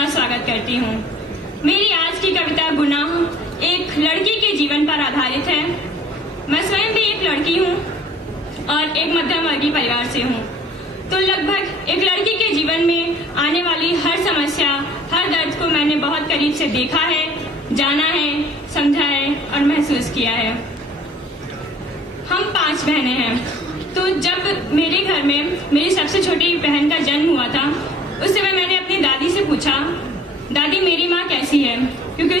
पुनः स्वागत करती हूँ। मेरी आज की कविता गुनाह एक लड़की के जीवन पर आधारित है। मैं स्वयं भी एक लड़की हूँ और एक मध्यम वर्गीय परिवार से हूँ, तो लगभग एक लड़की के जीवन में आने वाली हर समस्या, हर दर्द को मैंने बहुत करीब से देखा है, जाना है, समझा है और महसूस किया है। हम 5 बहनें हैं, तो जब मेरे घर में मेरी सबसे छोटी बहन का जन्म हुआ था, उस समय मैंने अपनी दादी से पूछा, दादी मेरी माँ कैसी है, क्योंकि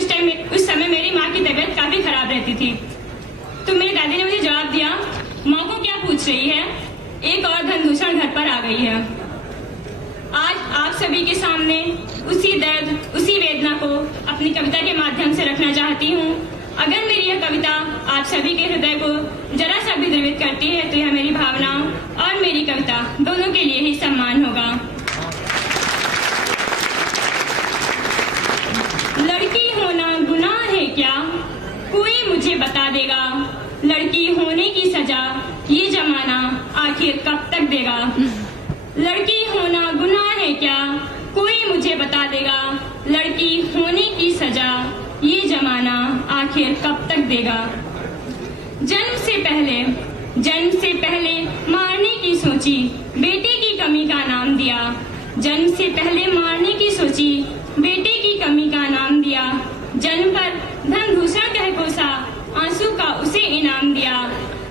उस समय मेरी माँ की तबीयत काफी खराब रहती थी। तो मेरी दादी ने मुझे जवाब दिया, माँ को क्या पूछ रही है, एक और धनदूषण घर पर आ गई है। आज आप सभी के सामने उसी दर्द, उसी वेदना को अपनी कविता के माध्यम से रखना चाहती हूँ। अगर मेरी यह कविता आप सभी के हृदय को जरा सा भी द्रवित करती है, तो यह मेरी भावनाओं और मेरी कविता दोनों के लिए ही सम्मान होगा। लड़की होना गुनाह है क्या, कोई मुझे बता देगा। लड़की होने की सजा ये जमाना आखिर कब तक देगा। लड़की होना गुनाह है क्या, कोई मुझे बता देगा। लड़की होने की सजा ये जमाना आखिर कब तक देगा। जन्म से पहले मारने की सोची, बेटे की कमी का नाम दिया। जन्म से पहले मारने की सोची, बेटे की कमी का नाम दिया। जन्म पर धन दूषण कह कोसा, आंसू का उसे इनाम दिया।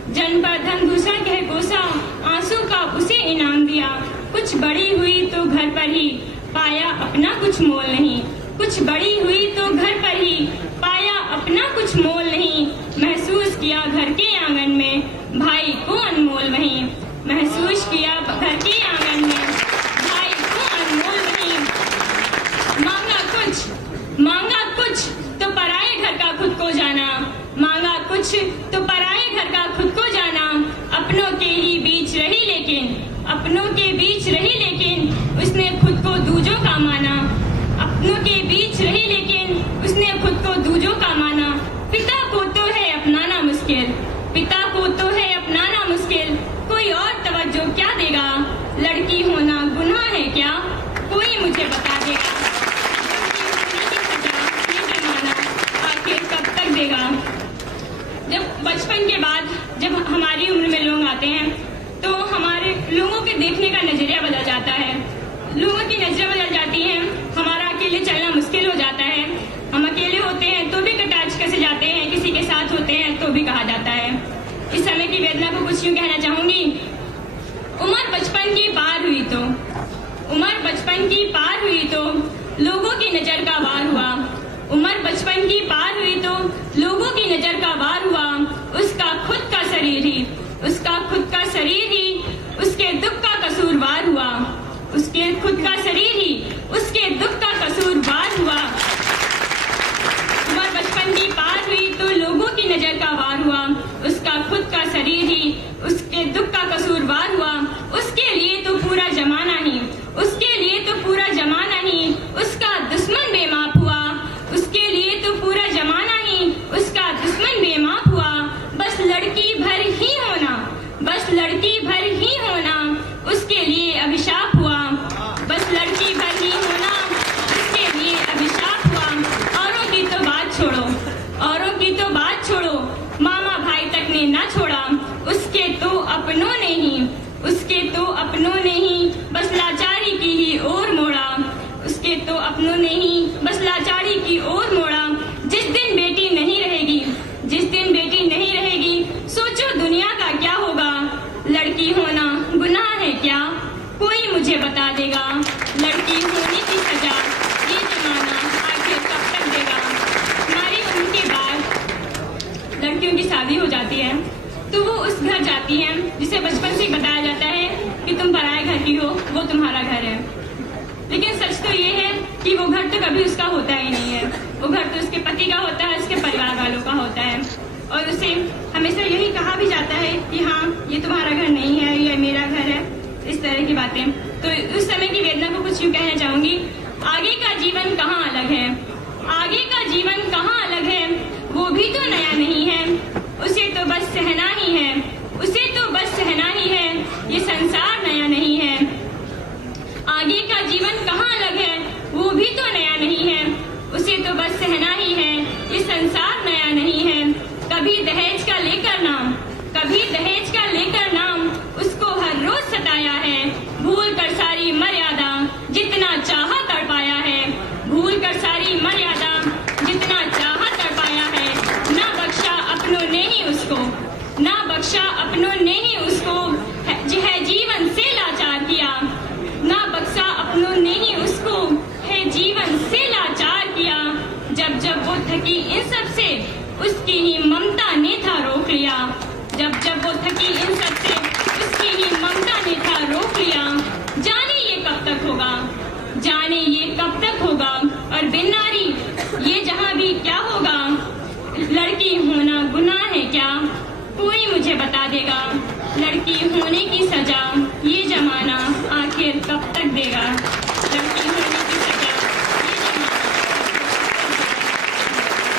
जन्म पर धन दूषण कह कोसा, आंसू का उसे इनाम दिया। कुछ बड़ी हुई तो घर पर ही पाया अपना कुछ मोल नहीं। कुछ बड़ी हुई तो घर पर ही पाया अपना कुछ मोल नहीं। महसूस किया घर के आंगन में भाई को अनमोल वहीं। महसूस किया घर के आंगन में भाई को अनमोल वहीं। मांगा कुछ तो पराए घर का खुद को जाना। मांगा कुछ तो पराए घर का खुद को जाना। अपनों के ही बीच रही लेकिन, अपनों के बीच रही लेकिन उसने खुद को दूजों का माना। अपनों के बीच रही लेकिन उसने खुद को दूजों का माना। पिता को तो है अपनाना मुश्किल, पिता को तो है अपनाना मुश्किल, कोई और तवज्जो क्या देगा। लड़की होना गुनाह है क्या, कोई मुझे बता देगा। आखिर कब तक देगा। जब बचपन के बाद जब हमारी उम्र में लोग आते हैं, तो हमारे लोगों के देखने का नजरिया बदल जाता है। लोगों की नजरें बदल जाती हैं, हमारा अकेले चलना मुश्किल हो जाता है। हम अकेले होते हैं तो भी कटाक्ष कैसे जाते हैं, किसी के साथ होते हैं तो भी कहा जाता है। इस समय की वेदना को कुछ यूं कहना चाहूंगी, उम्र बचपन की पार हुई तो, उम्र बचपन की पार हुई तो लोगों की नजर का वार हुआ। उम्र बचपन की पार हुई तो लोगों की नजर का वार हुआ। उसका खुद का शरीर ही, उसका खुद का शरीर ही उसके दुख का कसूरवार हुआ। उसके खुद का शरीर ही उसके दुख का कसूरवार हुआ। उम्र बचपन की पार हुई तो लोगों की नजर का वार हुआ। उसका खुद का शरीर ही उसके दुख का कसूरवार हुआ। उसके लिए तो पूरा जमाना ही, उसके लिए तो पूरा जमाना ही उसका दुश्मन बेमाप हुआ। उसके लिए तो पूरा जमाना ही उसका दुश्मन बेमाप हुआ। बस लड़की भर ही होना, बस लड़की भर ही होना उसके लिए अभिशाप हुआ। बस लड़की भर ही होना उसके लिए अभिशाप हुआ। औरों की तो बात छोड़ो, औरों की तो बात छोड़ो, मामा भाई तक ने ना छोड़ा। उसके तो अपनों ने ही, उसके तो अपनों ने ही बस लाचारी की ही ओर मोड़ा। उसके तो अपनों ने ही बस लाचारी की ओर मोड़ा। जिस दिन बेटी नहीं रहेगी, जिस दिन बेटी नहीं रहेगी, सोचो दुनिया का क्या होगा। लड़की होना गुनाह है क्या, कोई मुझे बता देगा। लड़की होने की सजा ये जमाना आखिर कब तक देगा। हमारी उम्र के बाद लड़कियों की शादी हो जाती है, तो वो उस घर जाती है जिसे बचपन से बताया जाता है कि तुम पराए घर की हो, वो तुम्हारा घर है। लेकिन सच तो ये है कि वो घर तो कभी उसका होता ही नहीं है। वो घर तो उसके पति का होता है, उसके परिवार वालों का होता है, और उसे हमेशा यही कहा भी जाता है कि हाँ ये तुम्हारा घर नहीं है, ये मेरा घर है, इस तरह की बातें। तो उस समय की वेदना को कुछ यूं कहना चाहूंगी, आगे का जीवन कहाँ अलग है, आगे का जीवन कहाँ अलग है, वो भी तो नया नहीं है, उसे तो बस सहना